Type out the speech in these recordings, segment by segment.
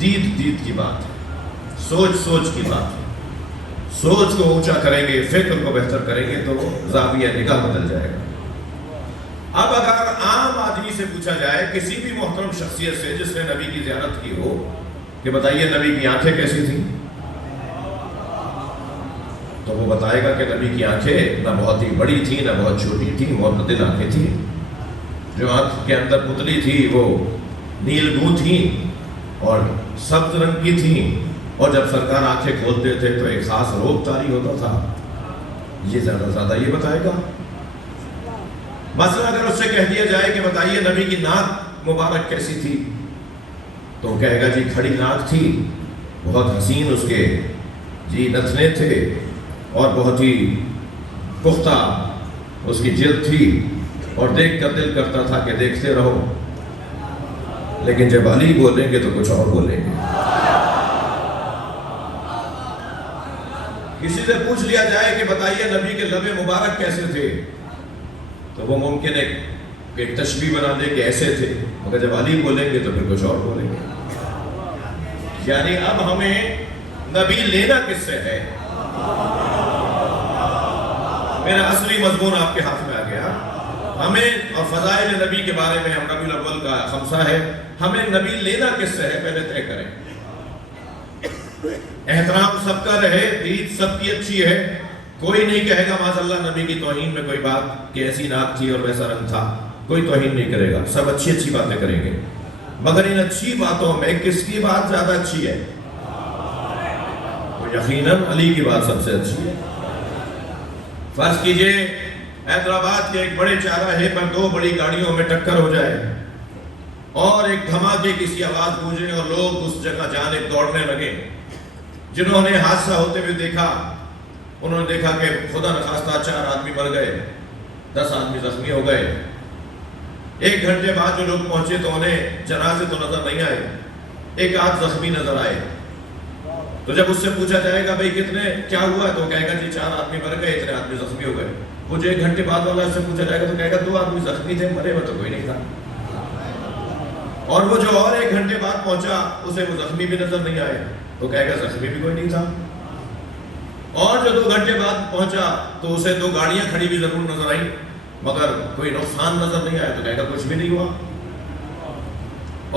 دید کی بات ہے، سوچ کی بات ہے۔ سوچ کو اونچا کریں گے، فکر کو بہتر کریں گے تو زاویہ نگاہ بدل جائے گا۔ اب اگر عام آدمی سے پوچھا جائے، کسی بھی محترم شخصیت سے جس نے نبی کی زیارت کی ہو، کہ بتائیے نبی کی آنکھیں کیسی تھیں، تو وہ بتائے گا کہ نبی کی آنکھیں نہ بہت ہی بڑی تھی نہ بہت چھوٹی تھی، معتدل آنکھیں تھیں۔ جو آنکھ کے اندر پتلی تھی وہ نیل گوں تھی اور سبز رنگ کی تھی، اور جب سرکار آنکھیں کھولتے تھے تو ایک خاص روب طاری ہوتا تھا۔ یہ زیادہ یہ بتائے گا۔ مثلا اگر اس سے کہہ دیا جائے کہ بتائیے نبی کی ناک مبارک کیسی تھی، تو کہے گا جی کھڑی ناک تھی، بہت حسین اس کے جی نتنے تھے، اور بہت ہی پختہ اس کی جلد تھی، اور دیکھ کر دل کرتا تھا کہ دیکھتے رہو۔ لیکن جب علی بولیں گے تو کچھ اور بولیں گے۔ کسی سے پوچھ لیا جائے کہ بتائیے نبی کے لب مبارک کیسے تھے، تو وہ ممکن ہے کہ ایک تشبیہ بنا دے کہ ایسے تھے، مگر جب علی بولیں گے تو پھر کچھ اور بولیں گے۔ یعنی اب ہمیں نبی لینا کس سے ہے؟ میرا اصلی مضمون آپ کے ہاتھ میں آ گیا۔ ہمیں اور فضائل نبی کے بارے میں، ہم ربیع الاول کا خمسہ ہے، ہمیں نبی لینا کس سے ہے پہلے طے کریں۔ احترام سب کا رہے، دید سب کی اچھی ہے، کوئی نہیں کہے گا معاذ اللہ نبی کی توہین میں کوئی بات کہ ایسی ناک تھی اور ویسا رنگ تھا، کوئی توہین نہیں کرے گا، سب اچھی باتیں کریں گے۔ مگر ان اچھی باتوں میں کس کی بات زیادہ اچھی ہے؟ تو یقیناً علی کی بات سب سے اچھی ہے۔ فرض کیجئے حیدرآباد کے ایک بڑے چوراہے پر دو بڑی گاڑیوں میں ٹکر ہو جائے، اور ایک دھماکے کی سی آواز گونجے اور لوگ اس جگہ جانب دوڑنے لگے۔ جنہوں نے حادثہ ہوتے ہوئے دیکھا، انہوں نے دیکھا کہ خدا نخواستہ 4 آدمی مر گئے، 10 آدمی زخمی ہو گئے۔ 1 گھنٹے بعد جو لوگ پہنچے تو انہیں جنازے تو نظر نہیں آئے، 1 آدھ زخمی نظر آئے۔ تو جب اس سے پوچھا جائے گا بھئی کتنے کیا ہوا، تو کہے گا جی 4 آدمی مر گئے، اتنے آدمی زخمی ہو گئے۔ وہ جو 1 گھنٹے بعد والا سے پوچھا جائے گا تو کہے گا 2 آدمی زخمی تھے، مرے ہوئے تو کوئی نہیں تھا۔ اور وہ جو اور 1 گھنٹے بعد پہنچا، اسے وہ زخمی بھی نظر نہیں آئے، تو کہے گا زخمی بھی کوئی نہیں تھا۔ اور جو 2 گھنٹے بعد پہنچا تو اسے 2 گاڑیاں کھڑی بھی ضرور نظر آئیں، مگر کوئی نقصان نظر نہیں آیا، تو کہے گا کچھ بھی نہیں ہوا۔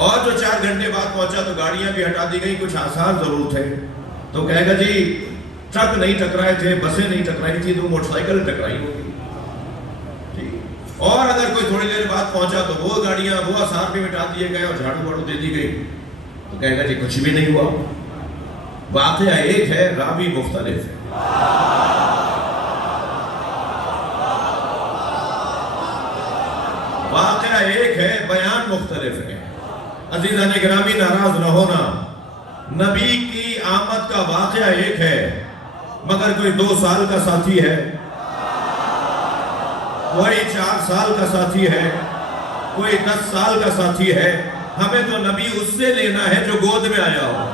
اور جو 4 گھنٹے بعد پہنچا تو گاڑیاں بھی ہٹا دی گئی، کچھ آثار ضرور تھے، تو کہے گا جی ٹرک نہیں ٹکرائے تھے، بسیں نہیں ٹکرائی تھی، 2 موٹر سائیکل ٹکرائی ہوگی۔ اور اگر کوئی تھوڑی دیر بعد پہنچا تو وہ گاڑیاں، وہ آثار بھی مٹا دیے گئے اور جھاڑو واڑو دے دی گئی، تو کہے گا جی کچھ بھی نہیں ہوا۔ واقعہ ایک ہے، راوی مختلف ہے۔ واقعہ ایک ہے، بیان مختلف ہے۔ عزیزان گرامی ناراض نہ ہونا، نبی کی آمد کا واقعہ ایک ہے، مگر کوئی 2 سال کا ساتھی ہے، کوئی 4 سال کا ساتھی ہے، کوئی 10 سال کا ساتھی ہے۔ ہمیں تو نبی اس سے لینا ہے جو گود میں آیا ہو،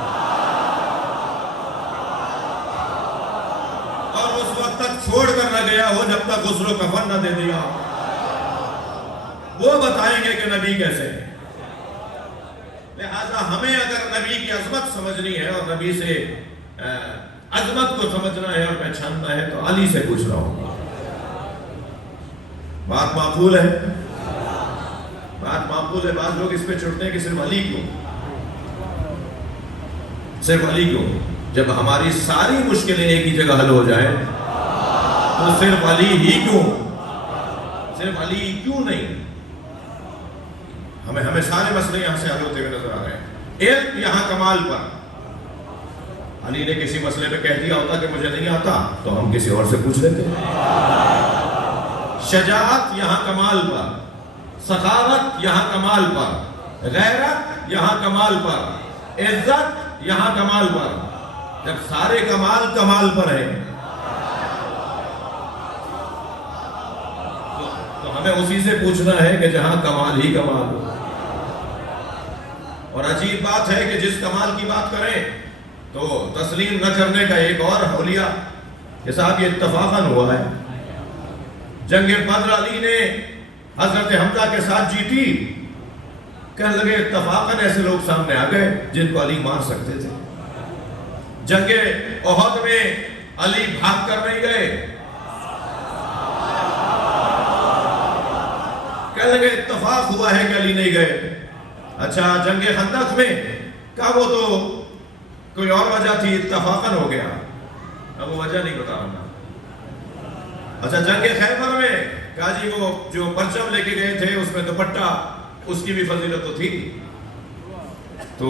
اور اس وقت تک چھوڑ کر نہ گیا ہو جب تک غسل و کفن نہ دے دیا۔ وہ بتائیں گے کہ نبی کیسے ہے۔ لہذا ہمیں اگر نبی کی عظمت سمجھنی ہے اور نبی سے عظمت کو سمجھنا ہے اور پہچاننا ہے تو علی سے پوچھ رہا ہوں۔ بات معقول ہے؟ بات معقول ہے۔ بعض لوگ اس پہ چڑھتے ہیں کہ صرف علی کیوں، صرف علی کیوں؟ جب ہماری ساری مشکلیں ایک ہی جگہ حل ہو جائیں تو صرف علی ہی کیوں؟ صرف علی ہی کیوں نہیں؟ ہمیں سارے مسئلے یہاں سے حل ہوتے ہوئے نظر آ رہے ہیں۔ علم یہاں کمال پر، علی نے کسی مسئلے پہ کہہ دیا ہوتا کہ مجھے نہیں آتا تو ہم کسی اور سے پوچھ لیتے۔ شجاعت یہاں کمال پر، سخاوت یہاں کمال پر، غیرت یہاں کمال پر، عزت یہاں کمال پر۔ جب سارے کمال کمال پر ہیں تو ہمیں اسی سے پوچھنا ہے کہ جہاں کمال ہی کمال ہو۔ اور عجیب بات ہے کہ جس کمال کی بات کریں تو تسلیم نہ کرنے کا ایک اور حولیہ کہ صاحب یہ اتفاقاً ہوا ہے۔ جنگ بدر علی نے حضرت حمزہ کے ساتھ جیتی، کہنے لگے اتفاقاً ایسے لوگ سامنے آ گئے جن کو علی مار سکتے تھے. جنگ احد میں علی بھاگ کر نہیں گئے. کہنے لگے اتفاق ہوا ہے کہ علی نہیں گئے. اچھا جنگ خندق میں کہا وہ تو کوئی اور وجہ تھی، اتفاقاً ہو گیا. اب وہ وجہ نہیں بتا رہا. اچھا جنگ خیبر میں کہا جی وہ جو پرچم لے کے گئے تھے اس میں دوپٹہ، اس کی بھی فضیلت تو تھی، تو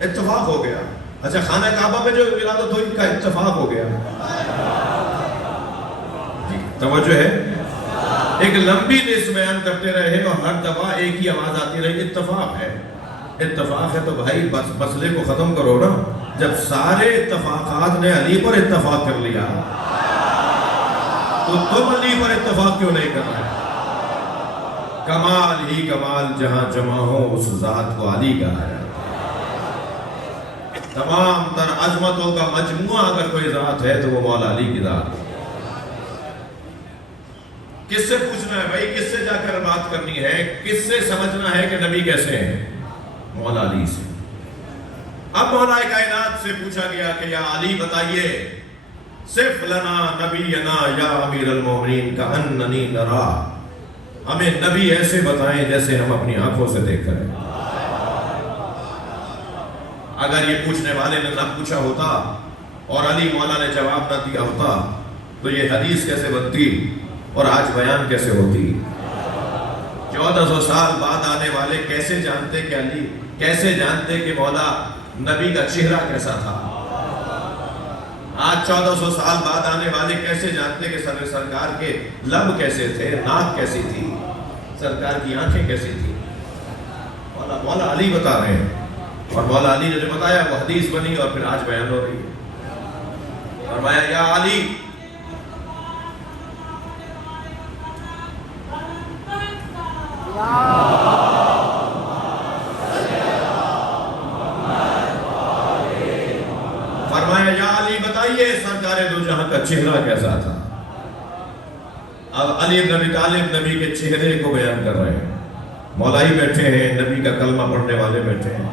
اتفاق ہو گیا. اچھا خانہ کعبہ میں جو ولادت ہوئی کا اتفاق ہو گیا. جی توجہ ہے. ایک لمبی لسٹ بیان کرتے رہے اور ہر دفعہ ایک ہی آواز آتی رہی، اتفاق ہے. اتفاق ہے تو بھائی بس مسئلے کو ختم کرو نا. جب سارے اتفاقات نے علی پر اتفاق کر لیا تو تم علی پر اتفاق کیوں نہیں کر رہے؟ کمال ہی کمال جہاں جمع ہو اس ذات کو علی کہا ہے. تمام تر عظمتوں کا مجموعہ اگر کوئی ذات ہے تو وہ مولا علی کی ذات ہے. کس سے پوچھنا ہے بھائی؟ کس سے جا کر بات کرنی ہے؟ کس سے سمجھنا ہے کہ نبی کیسے ہیں؟ مولا علی سے. اب مولا کائنات سے پوچھا گیا کہ یا علی بتائیے، صف لنا نبینا یا امیر المومنین کا اننی نرا، ہمیں نبی ایسے بتائیں جیسے ہم اپنی آنکھوں سے دیکھ رہے ہیں. اگر یہ پوچھنے والے نے نہ پوچھا ہوتا اور علی مولا نے جواب نہ دیا ہوتا تو یہ حدیث کیسے بنتی اور آج بیان کیسے ہوتی؟ 1400 سال بعد آنے والے کیسے جانتے کہ علی، کیسے جانتے کہ مولا نبی کا چہرہ کیسا تھا؟ آج 1400 سال بعد آنے والے کیسے جانتے کہ سرکار کے لب کیسے تھے، ناک کیسی تھی، سرکار کی آنکھیں کیسی تھی؟ مولا علی بتا رہے ہیں. اور مولا علی نے جو بتایا وہ حدیث بنی اور پھر آج بیان ہو رہی ہے. فرمایا یا علی فرمایا یا علی بتائیے سرکار دو جہاں کا چہرہ کیسا تھا. اب علی بن ابی طالب نبی کے چہرے کو بیان کر رہے ہیں. مولا ہی بیٹھے ہیں، نبی کا کلمہ پڑھنے والے بیٹھے ہیں،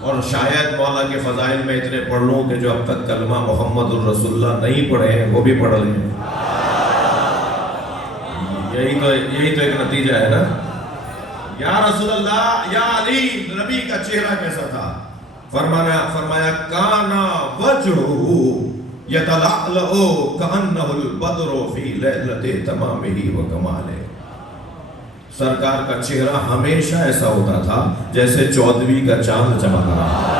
اور شاید مولا کے فضائل میں اتنے پڑھ لوں کہ جو اب تک کلمہ محمد الرسول اللہ نہیں پڑھے ہیں وہ بھی پڑھ لیں. یہی تو ایک نتیجہ ہے نا. یا رسول اللہ، یا علی، نبی کا چہرہ کیسا تھا؟ فرمایا کانا وجہہ یتلألأ کأنہ البدر فی لیلۃ تمامہ و کمالہ. سرکار کا چہرہ ہمیشہ ایسا ہوتا تھا جیسے 14ویں کا چاند چمک رہا.